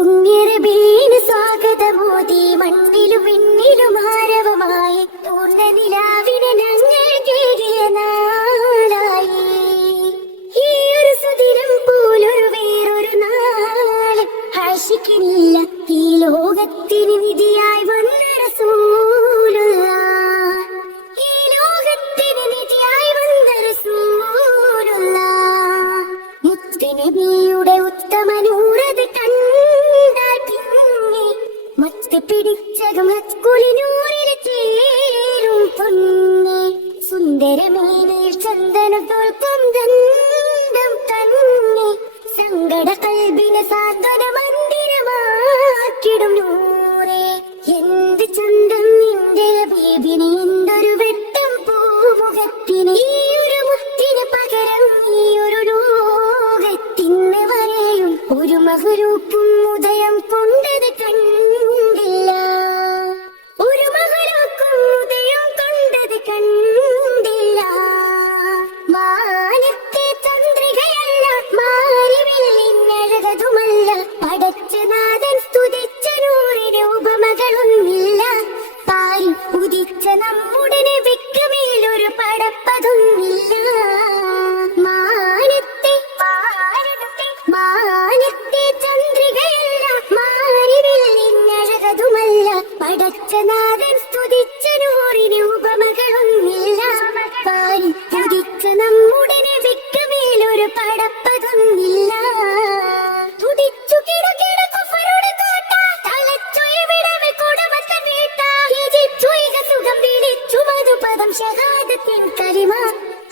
പുണ്യരബീന് സ്വാഗതമോദി മണ്ണിലും വിണ്ണിലും ആരവമായി പൂർണ്ണ നിലാവിനെ ഞങ്ങൾ കേകിയ നാളായി. ഈ ഒരു സുദിനം പോലൊരു വേറൊരു നാള് ആശിക്കുന്നില്ല. ഈ ലോകത്തിന് വിധിയായി വന്ന റസൂലുള്ളാഹ്, ഈ ലോകത്തിന് വിധിയായി വന്ന റസൂലുള്ളാഹ്. മുത്തുനബിയുടെ ഉത്തമനൂറത് കണ്ടാൽ പിന്നെ മത്ത് പിടിച്ചതും കുളിനൂറിൽ ചേരും പൊന്നെ. സുന്ദരമേനയിൽ ചന്ദനം തോൽക്കും ദന്തം തന്നെ സങ്കട കൽബിനെ സാന്ത്വന മന്ദിരമാക്കിടും നൂറേ. എന്ത് ചന്തം നിന്റെ ഹബീബിന്, എന്തൊരു വെട്ടം പൂമുഖത്തിന്. ഈ ഒരു മുത്തിന് പകരം ഈ ഒരു ലോകത്തിന് വരെയും ഒരു മഹ്ലൂക്കും ഉദയം കൊണ്ടത് കണ്ടില്ല. ഒരു മഹ്ലൂക്കും ഉദയം കൊണ്ടത് കണ്ടില്ല. മാനത്തെ ചന്ദ്രികയല്ല, മാരിവില്ലിനഴകതുമല്ല, പടച്ച നാഥൻ സ്തുതിച്ച നൂറിന് ഉപമകളൊന്നില്ല. പാരി ഉദിച്ച നമ്മുടെ നബിക്ക് മേലൊരു പടപ്പതൊന്നില്ല. മാനത്തെ ചന്ദ്രികയല്ല, മാരിവില്ലിനഴകതുമല്ല, പടച്ച നാഥൻ സ്തുതിച്ച നൂറിന് ഉപമകളൊന്നില്ല. പാരി ഉദിച്ച നമ്മുടെ നബിക്ക് മേലൊരു പടപ്പതൊന്നില്ല. തുടിച്ചു കിടകിട കുഫറുടെ കോട്ട, തലച്ചു എവിടവെ കൊടുമത്ത വേട്ട, യജിച്ചു ഇക സുഖം വിളിച്ചു മധുപദം ഷഹാദത്തിൻ കലിമ.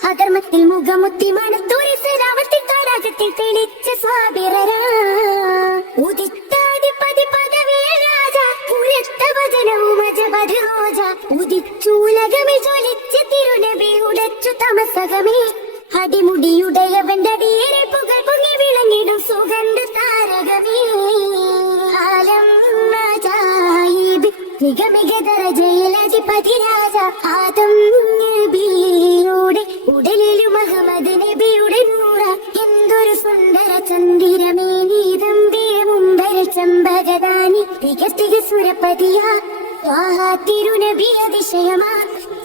അധർമ്മത്തിൽ മുഖമുത്തി മണത്തൊരു സലാമത്തിൽ തടാകത്തിൽ തെളിച്ച സ്വാബിറരാ. ഉദിത്താധിപതി പദവിയ രാജ, പുരത്ത വചനവും അജബദ് റോജ. ഉദിച്ചൂലകമേ ജ്വലിച്ച തിരുനബി, ഉടച്ചു തമസകമേ. അടിമുടിയുടയവന്റെ അടിയേറെ പുകൾ പൊങ്ങി വിളങ്ങിടും സുഗന്ധ താരകമേ. ആലം അജായിബ് മിക മിക ദരജയിൽ അധിപതി രാജ. ആദം നബിയുടെ ഉടലിലും അഹമ്മദ് നബിയുടെ നൂറ. എന്തൊരു സുന്ദര ചന്ദിരമേ നീതം മുമ്പര ചമ്പകദാനി തികത്തിക സുരപതിയ. തിരുനബി അതിശയമാ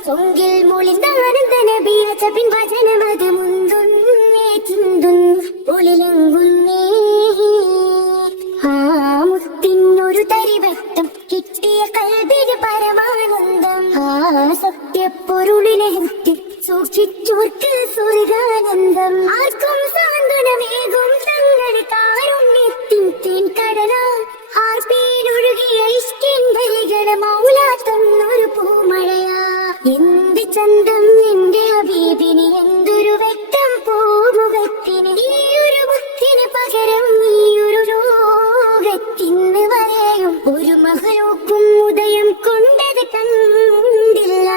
പൊങ്കിൽ മുളിந்த ആനന്ദ നബി. അജബിൻ വചനമത് മുന്തുന്നേ ചിന്തുന്നു ഒളിലങ്കുന്നേ. ആ മുത്തിനൊരു തരിവട്ടം കിട്ടിയ കൽബിന് പരമാനന്ദം. ആ സത്യപ്പൊരുളിനെ ഹൃത്തിൽ സൂക്ഷിച്ചോർക്ക് സ്വർഗാനന്ദം. ആർക്കും സാന്ത്വനമേകും തങ്ങളുടെ കാരുണ്യത്തിൻ തേൻ കടല. ആർപ്പേലൊഴുകിയ ഇഷ്കിൻ വരികള മൗലാ തന്നൊരു പൂമഴയാ. എന്ത് ചന്തം എന്റെ ഹബീബിന്, എന്തൊരു വ്യക്തം പൂമുഖത്തിന്. ഈ ഒരു മുത്തിന് പകരം ഈ ഒരു ലോകത്തിന് വരെയും ഒരു മഹ്ലൂക്കും ഉദയം കൊണ്ടത് കണ്ടില്ല.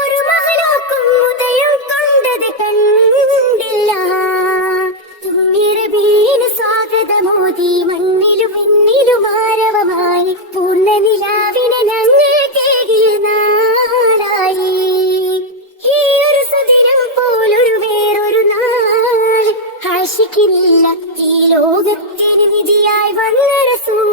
ഒരു മഹ്ലൂക്കും ഉദയം കൊണ്ടത് കണ്ടില്ല. പുണ്യരബീന് സ്വാഗതമോദി മണ്ണിലും വിണ്ണിലും ആരവമായി പൂർണ്ണ നിലാവിനെ ഞങ്ങൾ കേകിയ നാളായി. ഈ ഒരു സുദിനം പോലൊരു വേറൊരു നാൾ ആശിക്കുന്നില്ല. ഈ ലോകത്തിന് വിധിയായി വന്ന റസൂൽ